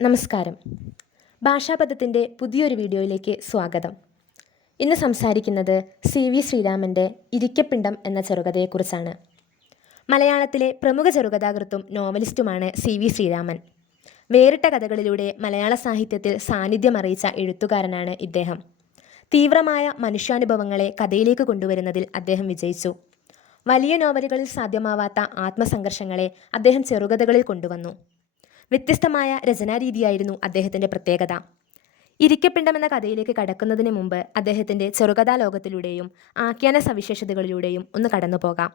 നമസ്കാരം. ഭാഷാപദത്തിന്റെ പുതിയൊരു വീഡിയോയിലേക്ക് സ്വാഗതം. ഇന്ന് സംസാരിക്കുന്നത് സി വി ശ്രീരാമന്റെ ഇരിക്കപ്പിണ്ടം എന്ന ചെറുകഥയെക്കുറിച്ചാണ്. മലയാളത്തിലെ പ്രമുഖ ചെറുകഥാകൃത്തും നോവലിസ്റ്റുമാണ് സി വി ശ്രീരാമൻ. വേറിട്ട കഥകളിലൂടെ മലയാള സാഹിത്യത്തിൽ സാന്നിധ്യം അറിയിച്ച എഴുത്തുകാരനാണ് ഇദ്ദേഹം. തീവ്രമായ മനുഷ്യാനുഭവങ്ങളെ കഥയിലേക്ക് കൊണ്ടുവരുന്നതിൽ അദ്ദേഹം വിജയിച്ചു. വലിയ നോവലുകളിൽ സാധ്യമാവാത്ത ആത്മസംഘർഷങ്ങളെ അദ്ദേഹം ചെറുകഥകളിൽ കൊണ്ടുവന്നു. വ്യത്യസ്തമായ രചനാരീതിയായിരുന്നു അദ്ദേഹത്തിന്റെ പ്രത്യേകത. ഇരിക്കപ്പിണ്ടം എന്ന കഥയിലേക്ക് കടക്കുന്നതിന് മുമ്പ് അദ്ദേഹത്തിന്റെ ചെറുകഥാ ലോകത്തിലൂടെയും ആഖ്യാന സവിശേഷതകളിലൂടെയും ഒന്ന് കടന്നു പോകാം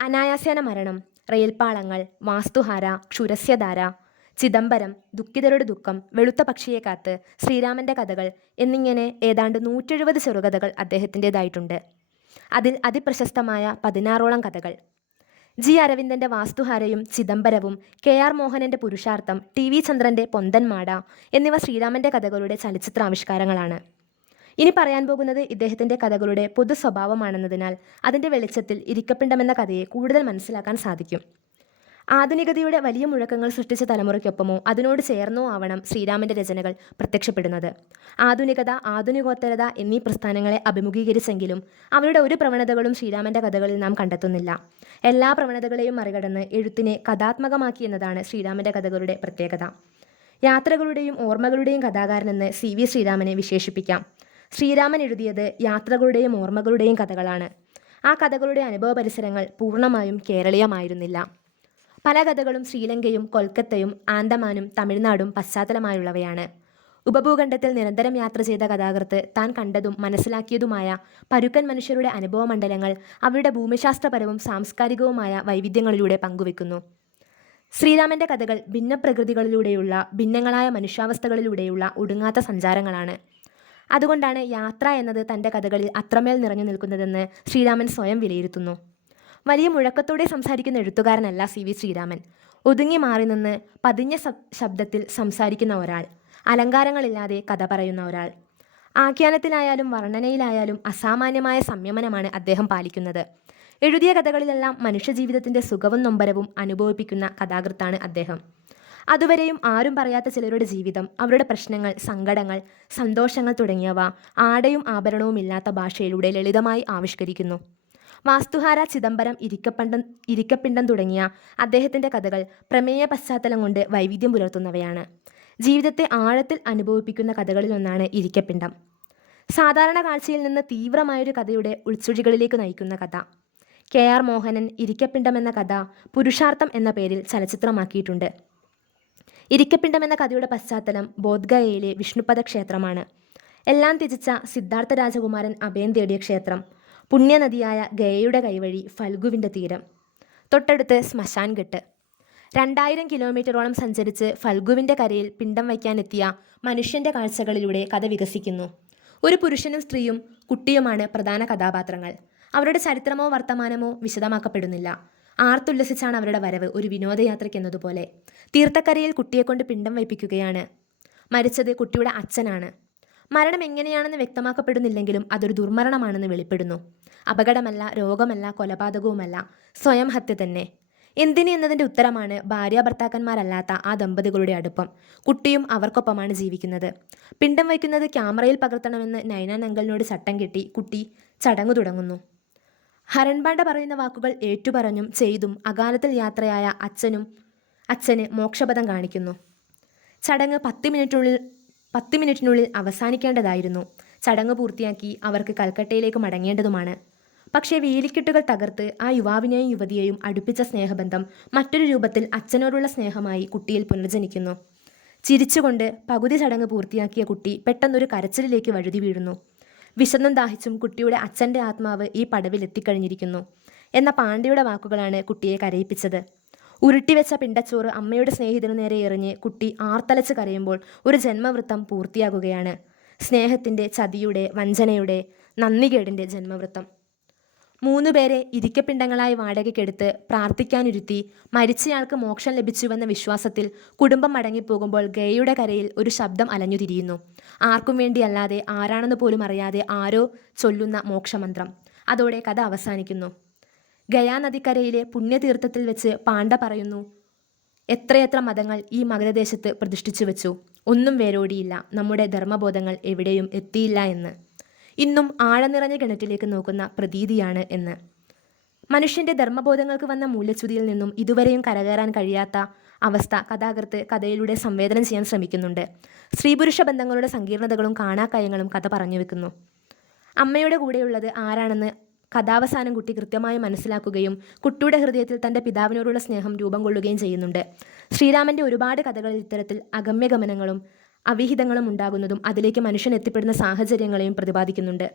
അനായാസേന മരണം റെയിൽപ്പാളങ്ങൾ വാസ്തുഹാര ക്ഷുരസ്യധാര ചിദംബരം ദുഃഖിതരുടെ ദുഃഖം വെളുത്ത പക്ഷിയെ കാത്ത് ശ്രീരാമന്റെ കഥകൾ എന്നിങ്ങനെ ഏതാണ്ട് നൂറ്റെഴുപത് ചെറുകഥകൾ അദ്ദേഹത്തിന്റെതായിട്ടുണ്ട് അതിൽ അതിപ്രശസ്തമായ പതിനാറോളം കഥകൾ. ജി അരവിന്ദന്റെ വാസ്തുഹാരയും ചിദംബരവും കെ ആർ മോഹനന്റെ പുരുഷാർത്ഥം ടി വി ചന്ദ്രന്റെ പൊന്തൻമാട എന്നിവ ശ്രീരാമന്റെ കഥകളുടെ ചലച്ചിത്രാവിഷ്കാരങ്ങളാണ്. ഇനി പറയാൻ പോകുന്നത് ഇദ്ദേഹത്തിന്റെ കഥകളുടെ പൊതു സ്വഭാവമാണെന്നതിനാൽ അതിന്റെ വെളിച്ചത്തിൽ ഇരിക്കപ്പിണ്ടമെന്ന കഥയെ കൂടുതൽ മനസ്സിലാക്കാൻ സാധിക്കും. ആധുനികതയുടെ വലിയ മുഴക്കങ്ങൾ സൃഷ്ടിച്ച തലമുറയ്ക്കൊപ്പമോ അതിനോട് ചേർന്നോ ആവണം ശ്രീരാമന്റെ രചനകൾ പ്രത്യക്ഷപ്പെടുന്നത്. ആധുനികത ആധുനികോത്തരത എന്നീ പ്രസ്ഥാനങ്ങളെ അഭിമുഖീകരിച്ചെങ്കിലും അവരുടെ ഒരു പ്രവണതകളും ശ്രീരാമന്റെ കഥകളിൽ നാം കണ്ടെത്തുന്നില്ല. എല്ലാ പ്രവണതകളെയും മറികടന്ന് എഴുത്തിനെ കഥാത്മകമാക്കി എന്നതാണ് ശ്രീരാമന്റെ കഥകളുടെ പ്രത്യേകത. യാത്രകളുടെയും ഓർമ്മകളുടെയും കഥാകാരനെന്ന് സി വി ശ്രീരാമനെ വിശേഷിപ്പിക്കാം. ശ്രീരാമൻ എഴുതിയത് യാത്രകളുടെയും ഓർമ്മകളുടെയും കഥകളാണ്. ആ കഥകളുടെ അനുഭവ പരിസരങ്ങൾ പൂർണമായും കേരളീയമായിരുന്നില്ല. പല കഥകളും ശ്രീലങ്കയും കൊൽക്കത്തയും ആൻഡമാനും തമിഴ്നാടും പശ്ചാത്തലമായുള്ളവയാണ്. ഉപഭൂഖണ്ഡത്തിൽ നിരന്തരം യാത്ര ചെയ്ത കഥാകൃത്ത് താൻ കണ്ടതും മനസ്സിലാക്കിയതുമായ പരുക്കൻ മനുഷ്യരുടെ അനുഭവ മണ്ഡലങ്ങൾ അവരുടെ ഭൂമിശാസ്ത്രപരവും സാംസ്കാരികവുമായ വൈവിധ്യങ്ങളിലൂടെ പങ്കുവെക്കുന്നു. ശ്രീരാമന്റെ കഥകൾ ഭിന്നപ്രകൃതികളിലൂടെയുള്ള ഭിന്നങ്ങളായ മനുഷ്യാവസ്ഥകളിലൂടെയുള്ള ഒടുങ്ങാത്ത സഞ്ചാരങ്ങളാണ്. അതുകൊണ്ടാണ് യാത്ര എന്നത് തന്റെ കഥകളിൽ അത്രമേൽ നിറഞ്ഞു നിൽക്കുന്നതെന്ന് ശ്രീരാമൻ സ്വയം വിലയിരുത്തുന്നു. വലിയ മുഴക്കത്തോടെ സംസാരിക്കുന്ന എഴുത്തുകാരനല്ല സി വി ശ്രീരാമൻ. ഒതുങ്ങി മാറി നിന്ന് പതിഞ്ഞ ശബ്ദത്തിൽ സംസാരിക്കുന്ന ഒരാൾ അലങ്കാരങ്ങളില്ലാതെ കഥ പറയുന്ന ഒരാൾ. ആഖ്യാനത്തിലായാലും വർണനയിലായാലും അസാമാന്യമായ സംയമനമാണ് അദ്ദേഹം പാലിക്കുന്നത്. എഴുതിയ കഥകളിലെല്ലാം മനുഷ്യജീവിതത്തിന്റെ സുഖവും നൊമ്പരവും അനുഭവിപ്പിക്കുന്ന കഥാകൃത്താണ് അദ്ദേഹം. അതുവരെയും ആരും പറയാത്ത ചിലരുടെ ജീവിതം അവരുടെ പ്രശ്നങ്ങൾ സങ്കടങ്ങൾ സന്തോഷങ്ങൾ തുടങ്ങിയവ ആടയും ആഭരണവും ഇല്ലാത്ത ഭാഷയിലൂടെ ലളിതമായി ആവിഷ്കരിക്കുന്നു. വാസ്തുഹാര ചിദംബരം ഇരിക്കപ്പണ്ടം ഇരിക്കപ്പിണ്ടം തുടങ്ങിയ അദ്ദേഹത്തിന്റെ കഥകൾ പ്രമേയ പശ്ചാത്തലം കൊണ്ട് വൈവിധ്യം പുലർത്തുന്നവയാണ്. ജീവിതത്തെ ആഴത്തിൽ അനുഭവിപ്പിക്കുന്ന കഥകളിലൊന്നാണ് ഇരിക്കപ്പിണ്ടം. സാധാരണ കാഴ്ചയിൽ നിന്ന് തീവ്രമായൊരു കഥയുടെ ഉൾച്ചുഴികളിലേക്ക് നയിക്കുന്ന കഥ. കെ ആർ മോഹനൻ ഇരിക്കപ്പിണ്ടം എന്ന കഥ പുരുഷാർത്ഥം എന്ന പേരിൽ ചലച്ചിത്രമാക്കിയിട്ടുണ്ട്. ഇരിക്കപ്പിണ്ടം എന്ന കഥയുടെ പശ്ചാത്തലം ബോധ്ഗയയിലെ വിഷ്ണുപദ ക്ഷേത്രമാണ്. എല്ലാം ത്യജിച്ച സിദ്ധാർത്ഥ രാജകുമാരൻ അഭയം തേടിയ ക്ഷേത്രം. പുണ്യനദിയായ ഗയയുടെ കൈവഴി ഫൽഗുവിന്റെ തീരം. തൊട്ടടുത്ത് ശ്മശാൻ കെട്ട് രണ്ടായിരം കിലോമീറ്ററോളം സഞ്ചരിച്ച് ഫൽഗുവിന്റെ കരയിൽ പിണ്ടം വയ്ക്കാനെത്തിയ മനുഷ്യന്റെ കാഴ്ചകളിലൂടെ കഥ വികസിക്കുന്നു. ഒരു പുരുഷനും സ്ത്രീയും കുട്ടിയുമാണ് പ്രധാന കഥാപാത്രങ്ങൾ. അവരുടെ ചരിത്രമോ വർത്തമാനമോ വിശദമാക്കപ്പെടുന്നില്ല. ആർത്തുല്ലസിച്ചാണ് അവരുടെ വരവ് ഒരു വിനോദയാത്രയ്ക്കെന്നതുപോലെ. തീർത്ഥക്കരയിൽ കുട്ടിയെക്കൊണ്ട് പിണ്ടം വയ്പ്പിക്കുകയാണ്. മരിച്ചത് കുട്ടിയുടെ അച്ഛനാണ്. മരണം എങ്ങനെയാണെന്ന് വ്യക്തമാക്കപ്പെടുന്നില്ലെങ്കിലും അതൊരു ദുർമരണമാണെന്ന് വെളിപ്പെടുന്നു. അപകടമല്ല രോഗമല്ല കൊലപാതകവുമല്ല സ്വയം ഹത്യ തന്നെ. എന്തിന് എന്നതിന്റെ ഉത്തരമാണ് ഭാര്യ ഭർത്താക്കന്മാരല്ലാത്ത ആ ദമ്പതികളുടെ അടുപ്പം. കുട്ടിയും അവർക്കൊപ്പമാണ് ജീവിക്കുന്നത്. പിണ്ടം വയ്ക്കുന്നത് ക്യാമറയിൽ പകർത്തണമെന്ന് നൈന നങ്കലിനോട് ചട്ടം കെട്ടി കുട്ടി ചടങ്ങു തുടങ്ങുന്നു. ഹരൺപാണ്ഡ പറയുന്ന വാക്കുകൾ ഏറ്റുപറഞ്ഞും ചെയ്തും അകാലത്തിൽ യാത്രയായ അച്ഛനും അച്ഛന് മോക്ഷപഥം കാണിക്കുന്നു. ചടങ്ങ് പത്ത് മിനിറ്റുള്ളിൽ പത്ത് മിനിറ്റിനുള്ളിൽ അവസാനിക്കേണ്ടതായിരുന്നു. ചടങ്ങ് പൂർത്തിയാക്കി അവർക്ക് കൽക്കട്ടയിലേക്ക് മടങ്ങേണ്ടതുമാണ്. പക്ഷേ വേലിക്കെട്ടുകൾ തകർത്ത് ആ യുവാവിനെയും യുവതിയെയും അടുപ്പിച്ച സ്നേഹബന്ധം മറ്റൊരു രൂപത്തിൽ അച്ഛനോടുള്ള സ്നേഹമായി കുട്ടിയിൽ പുനർജനിക്കുന്നു. ചിരിച്ചുകൊണ്ട് പകുതി ചടങ്ങ് പൂർത്തിയാക്കിയ കുട്ടി പെട്ടെന്നൊരു കരച്ചിലിലേക്ക് വഴുതി വീഴുന്നു. വിശന്നും ദാഹിച്ചും കുട്ടിയുടെ അച്ഛന്റെ ആത്മാവ് ഈ പടവിൽ എത്തിക്കഴിഞ്ഞിരിക്കുന്നു. എന്ന പാണ്ഡ്യയുടെ വാക്കുകളാണ് കുട്ടിയെ കരയിപ്പിച്ചത്. ഉരുട്ടിവെച്ച പിണ്ടച്ചോറ് അമ്മയുടെ സ്നേഹിതനു നേരെ എറിഞ്ഞ് കുട്ടി ആർത്തലച്ച് കരയുമ്പോൾ ഒരു ജന്മവൃത്തം പൂർത്തിയാകുകയാണ്. സ്നേഹത്തിന്റെ ചതിയുടെ വഞ്ചനയുടെ നന്ദികേടിന്റെ ജന്മവൃത്തം. മൂന്നുപേരെ ഇരിക്കപ്പിണ്ടങ്ങളായി വാടകയ്ക്കെടുത്ത് പ്രാർത്ഥിക്കാനിരുത്തി മരിച്ചയാൾക്ക് മോക്ഷം ലഭിച്ചുവെന്ന വിശ്വാസത്തിൽ കുടുംബം മടങ്ങിപ്പോകുമ്പോൾ ഗയയുടെ കരയിൽ ഒരു ശബ്ദം അലഞ്ഞുതിരിയുന്നു ആർക്കും വേണ്ടിയല്ലാതെ ആരാണെന്ന് പോലും അറിയാതെ ആരോ ചൊല്ലുന്ന മോക്ഷമന്ത്രം. അതോടെ കഥ അവസാനിക്കുന്നു. ഗയാ നദിക്കരയിലെ പുണ്യതീർത്ഥത്തിൽ വെച്ച് പാണ്ഡ പറയുന്നു എത്രയെത്ര മതങ്ങൾ ഈ മകരദേശത്ത് പ്രതിഷ്ഠിച്ചു വെച്ചു. ഒന്നും വേരോടിയില്ല. നമ്മുടെ ധർമ്മബോധങ്ങൾ എവിടെയും എത്തിയില്ല എന്ന്. ഇന്നും ആഴനിറഞ്ഞ കിണറ്റിലേക്ക് നോക്കുന്ന പ്രതീതിയാണ് എന്ന്. മനുഷ്യന്റെ ധർമ്മബോധങ്ങൾക്ക് വന്ന മൂല്യച്യുതിയിൽ നിന്നും ഇതുവരെയും കരകയറാൻ കഴിയാത്ത അവസ്ഥ കഥാകൃത്ത് കഥയിലൂടെ സംവേദനം ചെയ്യാൻ ശ്രമിക്കുന്നുണ്ട്. സ്ത്രീപുരുഷ ബന്ധങ്ങളുടെ സങ്കീർണതകളും കാണാക്കയങ്ങളും കഥ പറഞ്ഞു വെക്കുന്നു. അമ്മയുടെ കൂടെയുള്ളത് ആരാണെന്ന് കഥാവസാനം കുട്ടി കൃത്യമായി മനസ്സിലാക്കുകയും കുട്ടിയുടെ ഹൃദയത്തിൽ തന്റെ പിതാവിനോടുള്ള സ്നേഹം രൂപം കൊള്ളുകയും ചെയ്യുന്നുണ്ട്. ശ്രീരാമന്റെ ഒരുപാട് കഥകളിൽ ഇത്തരത്തിൽ അഗമ്യഗമനങ്ങളും അവിഹിതങ്ങളും ഉണ്ടാകുന്നതും അതിലേക്ക് മനുഷ്യൻ എത്തിപ്പെടുന്ന സാഹചര്യങ്ങളെയും പ്രതിപാദിക്കുന്നുണ്ട്.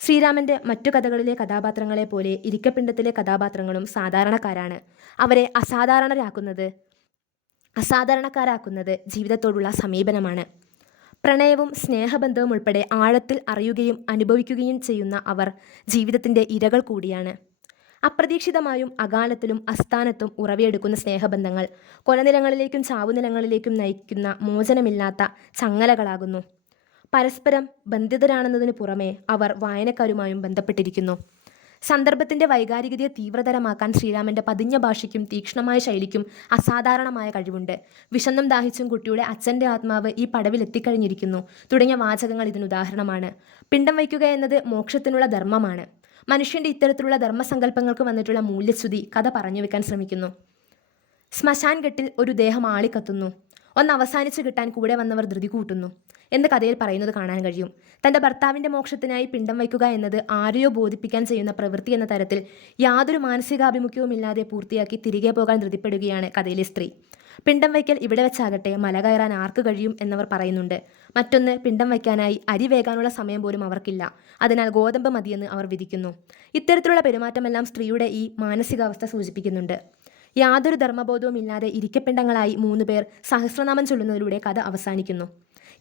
ശ്രീരാമന്റെ മറ്റു കഥകളിലെ കഥാപാത്രങ്ങളെ പോലെ ഇരിക്കപ്പിണ്ടത്തിലെ കഥാപാത്രങ്ങളും സാധാരണക്കാരാണ്. അവരെ അസാധാരണരാക്കുന്നത് അസാധാരണക്കാരാക്കുന്നത് ജീവിതത്തോടുള്ള സമീപനമാണ്. പ്രണയവും സ്നേഹബന്ധവും ഉൾപ്പെടെ ആഴത്തിൽ അറിയുകയും അനുഭവിക്കുകയും ചെയ്യുന്ന അവർ ജീവിതത്തിന്റെ ഇരകൾ കൂടിയാണ്. അപ്രതീക്ഷിതമായും അകാലത്തിലും അസ്ഥാനത്തും ഉറവിയെടുക്കുന്ന സ്നേഹബന്ധങ്ങൾ കൊലനിലങ്ങളിലേക്കും ചാവുനിലങ്ങളിലേക്കും നയിക്കുന്ന മോചനമില്ലാത്ത ചങ്ങലകളാകുന്നു. പരസ്പരം ബന്ധിതരാണെന്നതിന് പുറമെ അവർ വായനക്കാരുമായും ബന്ധപ്പെട്ടിരിക്കുന്നു. സന്ദർഭത്തിന്റെ വൈകാരികതയെ തീവ്രതരമാക്കാൻ ശ്രീരാമന്റെ പതിഞ്ഞ ഭാഷയ്ക്കും തീക്ഷ്ണമായ ശൈലിക്കും അസാധാരണമായ കഴിവുണ്ട്. വിശന്നും ദാഹിച്ചും കുട്ടിയുടെ അച്ഛന്റെ ആത്മാവ് ഈ പടവിൽ എത്തിക്കഴിഞ്ഞിരിക്കുന്നു. തുടങ്ങിയ വാചകങ്ങൾ ഇതിന് ഉദാഹരണമാണ്. പിണ്ടം വയ്ക്കുക എന്നത് മോക്ഷത്തിനുള്ള ധർമ്മമാണ്. മനുഷ്യന്റെ ഇത്തരത്തിലുള്ള ധർമ്മസങ്കല്പങ്ങൾക്ക് വന്നിട്ടുള്ള മൂല്യച്യുതി കഥ പറഞ്ഞു വെക്കാൻ ശ്രമിക്കുന്നു. ശ്മശാൻ കെട്ടിൽ ഒരു ദേഹം ആളിക്കത്തുന്നു. ഒന്ന് അവസാനിച്ച് കിട്ടാൻ കൂടെ വന്നവർ ധൃതി കൂട്ടുന്നു. എന്ന് കഥയിൽ പറയുന്നത് കാണാൻ കഴിയും. തന്റെ ഭർത്താവിന്റെ മോക്ഷത്തിനായി പിണ്ടം വയ്ക്കുക എന്നത് ആരെയോ ബോധിപ്പിക്കാൻ ചെയ്യുന്ന പ്രവൃത്തി എന്ന തരത്തിൽ യാതൊരു മാനസികാഭിമുഖ്യവുമില്ലാതെ പൂർത്തിയാക്കി തിരികെ പോകാൻ ധൃതിപ്പെടുകയാണ് കഥയിലെ സ്ത്രീ. പിണ്ടം വയ്ക്കൽ ഇവിടെ വെച്ചാകട്ടെ മല കയറാൻ ആർക്ക് കഴിയും എന്നവർ പറയുന്നുണ്ട്. മറ്റൊന്ന് പിണ്ടം വയ്ക്കാനായി അരി വേകാനുള്ള സമയം പോലും അവർക്കില്ല. അതിനാൽ ഗോതമ്പ് മതിയെന്ന് അവർ വിധിക്കുന്നു. ഇത്തരത്തിലുള്ള പെരുമാറ്റമെല്ലാം സ്ത്രീയുടെ ഈ മാനസികാവസ്ഥ സൂചിപ്പിക്കുന്നുണ്ട്. യാതൊരു ധർമ്മബോധവും ഇല്ലാതെ ഇരിക്കപ്പിണ്ടങ്ങളായി മൂന്ന് പേർ സഹസ്രനാമം ചൊല്ലുന്നതിലൂടെ കഥ അവസാനിക്കുന്നു.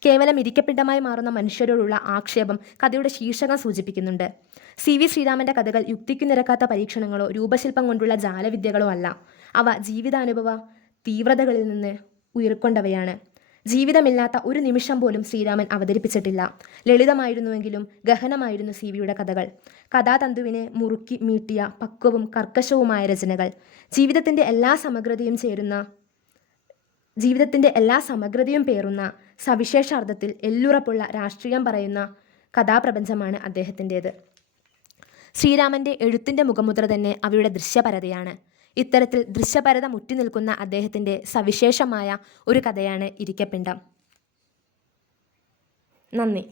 കേവലം ഇരിക്കപ്പിണ്ടമായി മാറുന്ന മനുഷ്യരോടുള്ള ആക്ഷേപം കഥയുടെ ശീർഷകം സൂചിപ്പിക്കുന്നുണ്ട്. സി വി ശ്രീരാമന്റെ കഥകൾ യുക്തിക്ക് നിരക്കാത്ത പരീക്ഷണങ്ങളോ രൂപശില്പം കൊണ്ടുള്ള ജാലവിദ്യകളോ അല്ല. അവ ജീവിതാനുഭവ തീവ്രതകളിൽ നിന്ന് ഉയർക്കൊണ്ടവയാണ്. ജീവിതമില്ലാത്ത ഒരു നിമിഷം പോലും ശ്രീരാമൻ അവതരിപ്പിച്ചിട്ടില്ല. ലളിതമായിരുന്നുവെങ്കിലും ഗഹനമായിരുന്നു സി വിയുടെ കഥകൾ. കഥാതന്തുവിനെ മുറുക്കി മീട്ടിയ പക്വവും കർക്കശവുമായ രചനകൾ. ജീവിതത്തിന്റെ എല്ലാ സമഗ്രതയും ചേരുന്ന ജീവിതത്തിന്റെ എല്ലാ സമഗ്രതയും പേറുന്ന സവിശേഷാർത്ഥത്തിൽ എല്ലുറപ്പുള്ള രാഷ്ട്രീയം പറയുന്ന കഥാപ്രപഞ്ചമാണ് അദ്ദേഹത്തിന്റേത്. ശ്രീരാമന്റെ എഴുത്തിന്റെ മുഖമുദ്ര തന്നെ അവയുടെ ദൃശ്യപരതയാണ്. ഇത്തരത്തിൽ ദൃശ്യപരത മുറ്റി നിൽക്കുന്ന അദ്ദേഹത്തിന്റെ സവിശേഷമായ ഒരു കഥയാണ് ഇരിക്കപ്പിണ്ടം. നന്ദി.